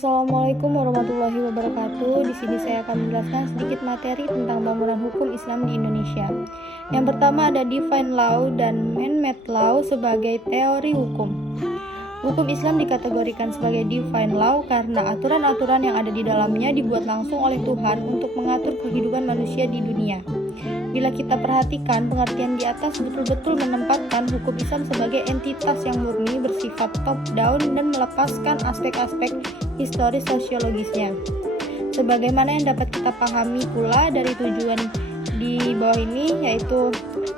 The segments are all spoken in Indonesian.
Assalamualaikum warahmatullahi wabarakatuh. Di sini saya akan menjelaskan sedikit materi tentang bangunan hukum Islam di Indonesia. Yang pertama ada divine law dan man-made law sebagai teori hukum. Hukum Islam dikategorikan sebagai divine law karena aturan-aturan yang ada di dalamnya dibuat langsung oleh Tuhan untuk mengatur kehidupan manusia di dunia. Bila kita perhatikan, pengertian di atas betul-betul menempatkan hukum Islam sebagai entitas yang murni, bersifat top-down, dan melepaskan aspek-aspek historis sosiologisnya. Sebagaimana yang dapat kita pahami pula dari tujuan di bawah ini, yaitu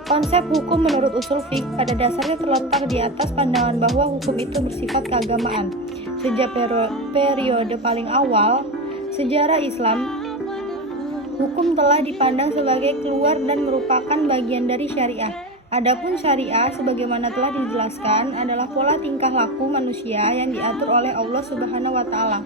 konsep hukum menurut usul fiqh pada dasarnya terletak di atas pandangan bahwa hukum itu bersifat keagamaan. Sejak periode paling awal sejarah Islam, hukum telah dipandang sebagai keluar dan merupakan bagian dari syariah. Adapun syariah sebagaimana telah dijelaskan adalah pola tingkah laku manusia yang diatur oleh Allah Subhanahu wa taala.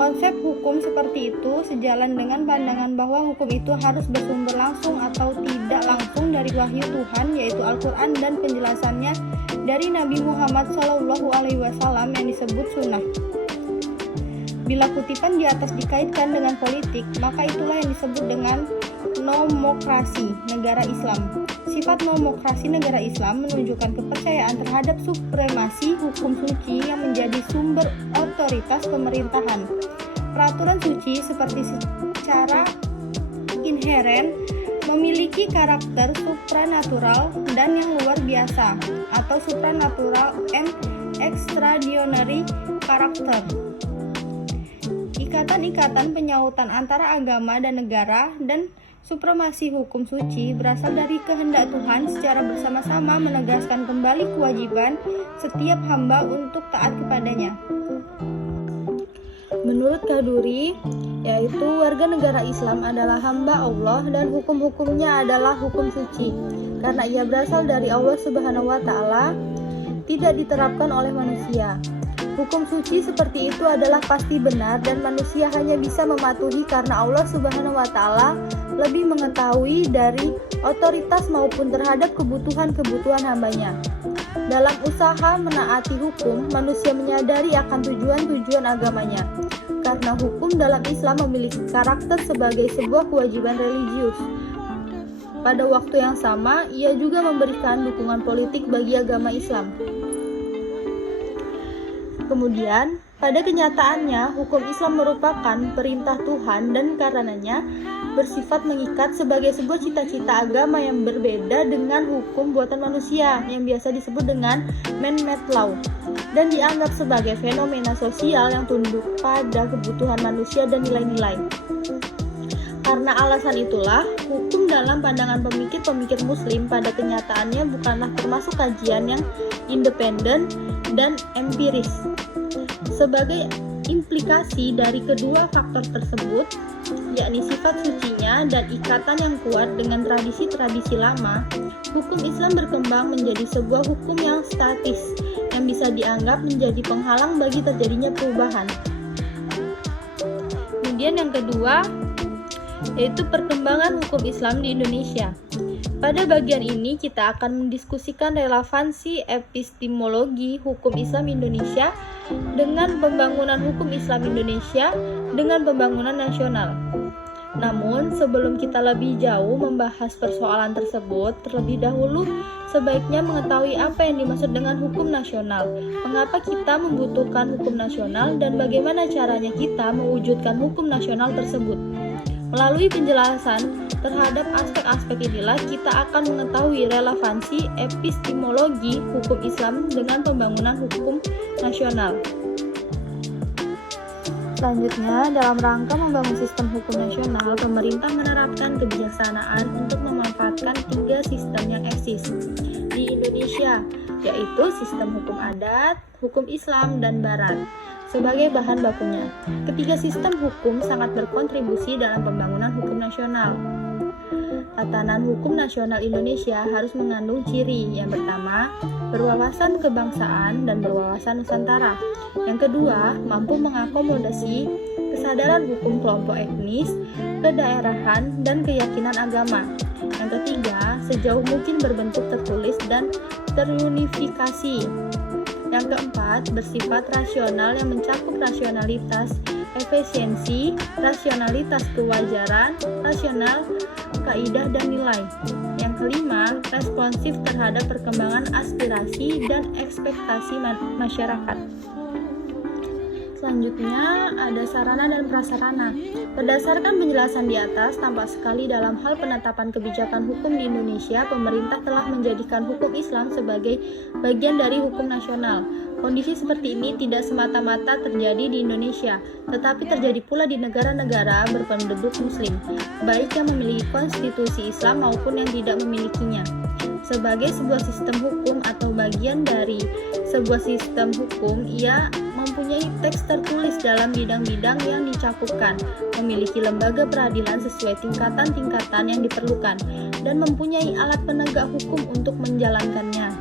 Konsep hukum seperti itu sejalan dengan pandangan bahwa hukum itu harus bersumber langsung atau tidak langsung dari wahyu Tuhan, yaitu Al-Qur'an, dan penjelasannya dari Nabi Muhammad SAW yang disebut sunnah. Bila kutipan di atas dikaitkan dengan politik, maka itulah yang disebut dengan nomokrasi negara Islam. Sifat nomokrasi negara Islam menunjukkan kepercayaan terhadap supremasi hukum suci yang menjadi sumber otoritas pemerintahan. Peraturan suci seperti secara inheren memiliki karakter supranatural dan yang luar biasa, atau supranatural and extraordinary karakter. Ikatan-ikatan penyautan antara agama dan negara dan supremasi hukum suci berasal dari kehendak Tuhan secara bersama-sama menegaskan kembali kewajiban setiap hamba untuk taat kepadanya. Menurut Kaduri, yaitu warga negara Islam adalah hamba Allah dan hukum-hukumnya adalah hukum suci. Karena ia berasal dari Allah Subhanahu wa taala, tidak diterapkan oleh manusia. Hukum suci seperti itu adalah pasti benar dan manusia hanya bisa mematuhi karena Allah Subhanahu wa taala lebih mengetahui dari otoritas maupun terhadap kebutuhan-kebutuhan hambanya. Dalam usaha menaati hukum, manusia menyadari akan tujuan-tujuan agamanya. Karena hukum dalam Islam memiliki karakter sebagai sebuah kewajiban religius. Pada waktu yang sama, ia juga memberikan dukungan politik bagi agama Islam. Kemudian, pada kenyataannya, hukum Islam merupakan perintah Tuhan dan karenanya bersifat mengikat sebagai sebuah cita-cita agama yang berbeda dengan hukum buatan manusia yang biasa disebut dengan man-made law dan dianggap sebagai fenomena sosial yang tunduk pada kebutuhan manusia dan nilai-nilai. Karena alasan itulah, hukum dalam pandangan pemikir-pemikir muslim pada kenyataannya bukanlah termasuk kajian yang independen dan empiris. Sebagai implikasi dari kedua faktor tersebut, yakni sifat sucinya dan ikatan yang kuat dengan tradisi-tradisi lama, hukum Islam berkembang menjadi sebuah hukum yang statis, yang bisa dianggap menjadi penghalang bagi terjadinya perubahan. Kemudian yang kedua, yaitu perkembangan hukum Islam di Indonesia. Pada bagian ini kita akan mendiskusikan relevansi epistemologi hukum Islam Indonesia dengan pembangunan hukum Islam Indonesia dengan pembangunan nasional. Namun, sebelum kita lebih jauh membahas persoalan tersebut, terlebih dahulu sebaiknya mengetahui apa yang dimaksud dengan hukum nasional, mengapa kita membutuhkan hukum nasional, dan bagaimana caranya kita mewujudkan hukum nasional tersebut. Melalui penjelasan terhadap aspek-aspek inilah kita akan mengetahui relevansi epistemologi hukum Islam dengan pembangunan hukum nasional. Selanjutnya, dalam rangka membangun sistem hukum nasional, pemerintah menerapkan kebijaksanaan untuk memanfaatkan 3 sistem yang eksis di Indonesia, yaitu sistem hukum adat, hukum Islam, dan Barat sebagai bahan bakunya. Ketiga sistem hukum sangat berkontribusi dalam pembangunan hukum nasional. Tatanan hukum nasional Indonesia harus mengandung ciri. Yang pertama, berwawasan kebangsaan dan berwawasan Nusantara. Yang kedua, mampu mengakomodasi kesadaran hukum kelompok etnis, kedaerahan, dan keyakinan agama. Yang ketiga, sejauh mungkin berbentuk tertulis dan terunifikasi. Yang keempat, bersifat rasional yang mencakup rasionalitas efisiensi, rasionalitas kewajaran, rasional kaidah dan nilai. Yang kelima, responsif terhadap perkembangan aspirasi dan ekspektasi masyarakat. Selanjutnya ada sarana dan prasarana. Berdasarkan penjelasan di atas, tampak sekali dalam hal penetapan kebijakan hukum di Indonesia, pemerintah telah menjadikan hukum Islam sebagai bagian dari hukum nasional. Kondisi seperti ini tidak semata-mata terjadi di Indonesia, tetapi terjadi pula di negara-negara berpenduduk Muslim, baik yang memiliki konstitusi Islam maupun yang tidak memilikinya. Sebagai sebuah sistem hukum atau bagian dari sebuah sistem hukum, ia mempunyai teks tertulis dalam bidang-bidang yang dicakupkan, memiliki lembaga peradilan sesuai tingkatan-tingkatan yang diperlukan, dan mempunyai alat penegak hukum untuk menjalankannya.